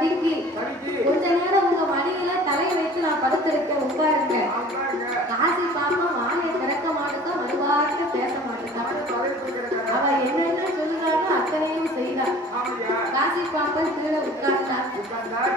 தடுக்கி கொஞ்ச நேரம் உங்க மடியில தலையை வைத்து நான் படுத்திருக்கேன் உட்காருங்க. காசி பாப்பா வாயை திறக்க மாட்டேங்க மறுவார்த்தை பேச கிடக்கிறாங்க அவ என்னென்ன சொல்லுறாளோ அத்தனையும் செய்தா காசி பாப்பா கீழே உட்கார்ந்தா.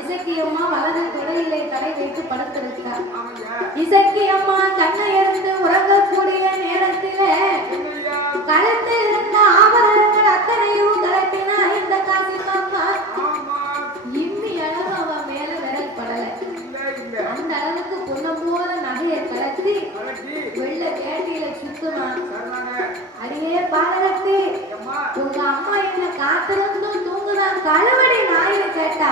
இசக்கியம்மா வலது தொடையிலே தலை வைத்து படுத்திருக்கார் ஆமையா இசக்கியம்மா கண்ணை இருந்து உறங்கக்கூடிய நேரத்திலே கழுத்தில் இருந்த ஆபரணங்கள் அத்தனையும் வெள்ள கேட்டியில சரணான அடியே பாலகத்தி. உங்க அம்மா என்ன காத்திருந்தும் தூங்குதான். கழுவடி நாயில கேட்டா.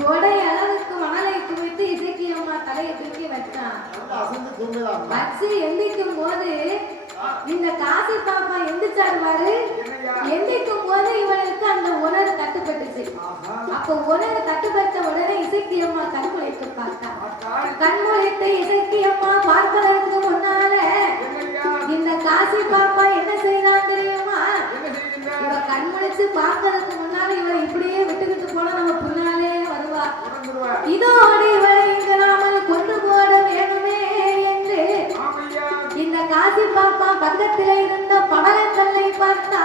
தொடை அளவுக்கு மணலை குவித்து இசக்கி அம்மா தலையை தூக்கி வச்சான் வச்சு எந்திக்கும் போது இந்த காசி பாப்பா எந்திரிச்சாருவாரு? எந்திக்கும் போது இவனுக்கு அந்த உணர்வு தட்டுப்பட்டுச்சு. அப்ப உணர்வு தட்டுப்பட்ட உடனே இசக்கி அம்மா கண்முளைத்து பார்த்தா கண்முளைத்து இசக்கி அம்மா பார்ப்பதற்கு முன்னால? இந்த காசி பாப்பா என்ன செய்யலாம் தெரியுமா? இவ கண்முழிச்சு பார்க்கறதுக்கு இதோடு நாமல் கொண்டு போட வேணுமே என்று. இந்த காசி பாப்பா பக்கத்திலே இருந்த படலக்கல்லை பார்த்தா.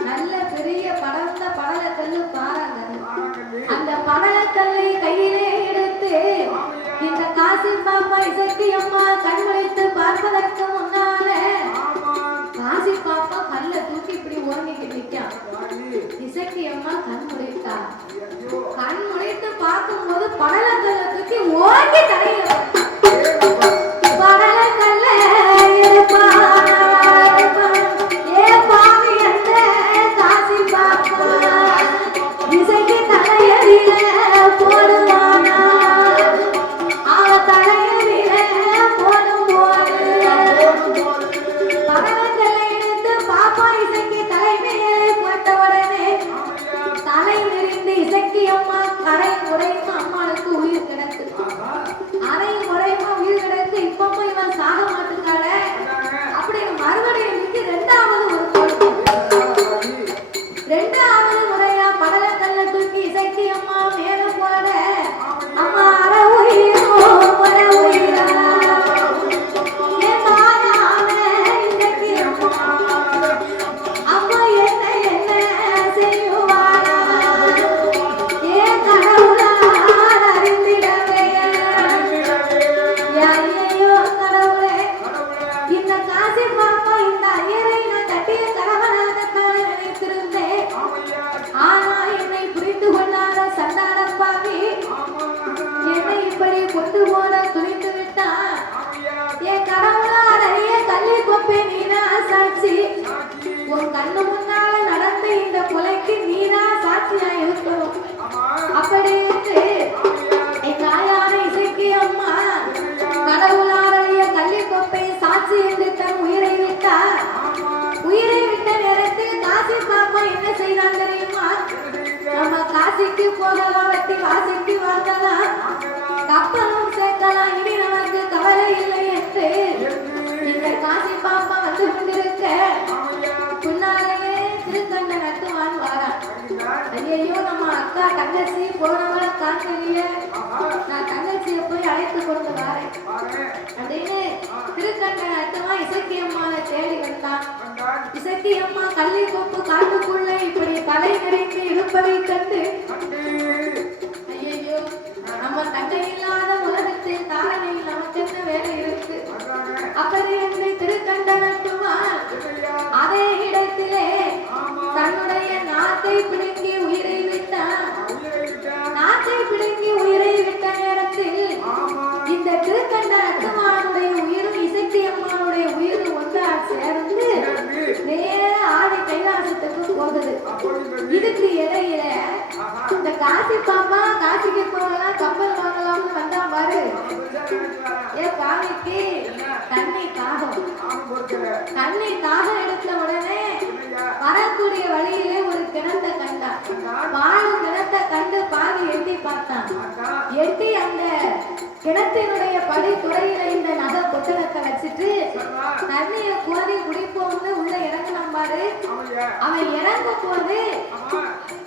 நல்ல பெரிய படர்ந்த படலக்கல்லு பாருங்க. அந்த படலக்கல்லை கையிலே எடுத்து. இந்த காசி பாப்பா இசக்கி அம்மா காசிக்கு போகலாம் வெட்டி காசிக்கு வாங்கலாம் கப்பலும் சேர்க்கலாம் இனி நமக்கு கவலை இல்லை என்று இந்த காசி பாப்பா வந்து கொண்டிருக்க. ஆமையா. முன்னாலேயே திருக்கண்ட நட்டுவான் வாரான். ஐயையோ நம்ம அக்கா தங்கச்சி போனவள காணலையே நான் தங்கச்சியை போய் அழைத்து கொண்டு வரேன். அப்படின்னு திருக்கண்ட நடத்துவான் இசக்கி தேடி வந்தான். இசக்கி அம்மா கள்ளிக்கொப்பு காட்டுக்குள்ள இப்படி தலை நிறைந்து இருப்பதைக் கண்டு. ஐயையோ நம்ம தங்கை இல்லாத உலகத்தில் தாரணையில் நமக்கு என்ன வேலை இருக்கு. அப்படி என்று திருக்கண்ட நட்டுவான் என்னய்யா? அதே இடத்திலே. தன்னுடைய நாக்கை பிடுங்கி காசி பாப்பா காசிக்கு போகலாம் கப்பல் வாங்கலாம்னு வந்தான் பாரு. ஏ பாவிக்கு தண்ணி தாகம். தண்ணி தாகம் எடுத்த உடனே? வரக்கூடிய வழியிலே ஒரு கிணத்தை கண்டான் பாலு கிணத்தை கண்டு பாவி எட்டி பார்த்தான். எட்டி அந்த கிணத்தினுடைய படித்துறையில இந்த நகை பொட்டலத்தை வச்சுட்டு. தண்ணிய கோரி குடிப்போம்னு உள்ள இறங்கினான் பாரு. அவன் இறங்கும் போது ஆமா.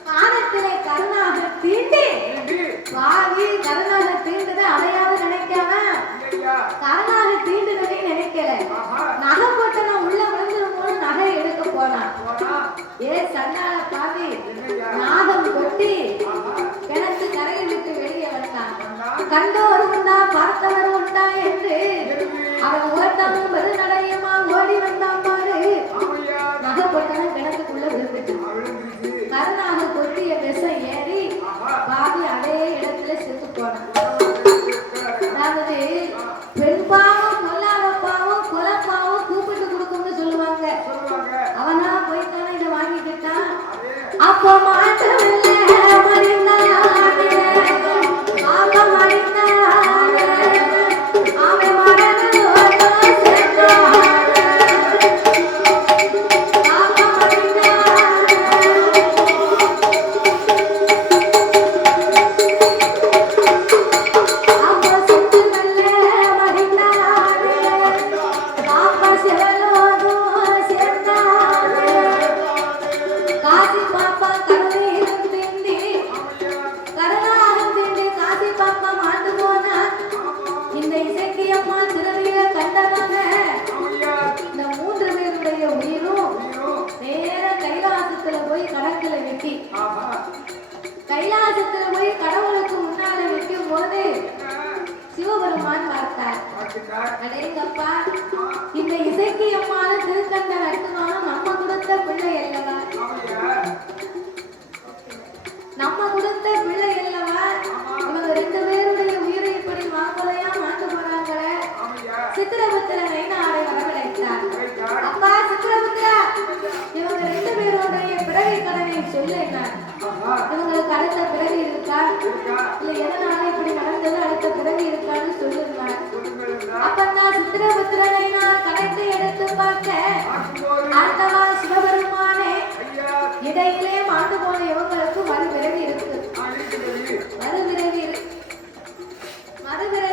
காலத்திலே அடேங்கப்பா இந்த இசைக்கியம்மால திருக்கண்ட நட்டுமானம் நம்ம கொடுத்த பிள்ளை அல்லவா? நம்ம கொடுத்த பிள்ளை அல்லவா? இவங்க ரெண்டு பேருடைய உயிரை இப்படி வாங்கலையா மாண்டு போறாங்களே சித்திரபுத்திர நைனாரை வரவழைத்தார். அப்பா சித்திரபுத்திரா இவங்க ரெண்டு பேருடைய பிறவி கடனை சொல்லுங்க இவங்களுக்கு அடுத்த பிறவி இருக்கா? இருக்கா? இல்ல எதனால இப்படி நடந்தது? அடுத்த பிறவி இருக்கான்னு சொல்லுங்க அப்பத்தா சுத்திரபுத்திரனைனால் கலைத்து எடுத்து பார்க்க சிவபெருமானே இடையிலே மாண்டு போன இவங்களுக்கு மறுபிறவி இருக்கு. மறுபிறவி மறுபிறவி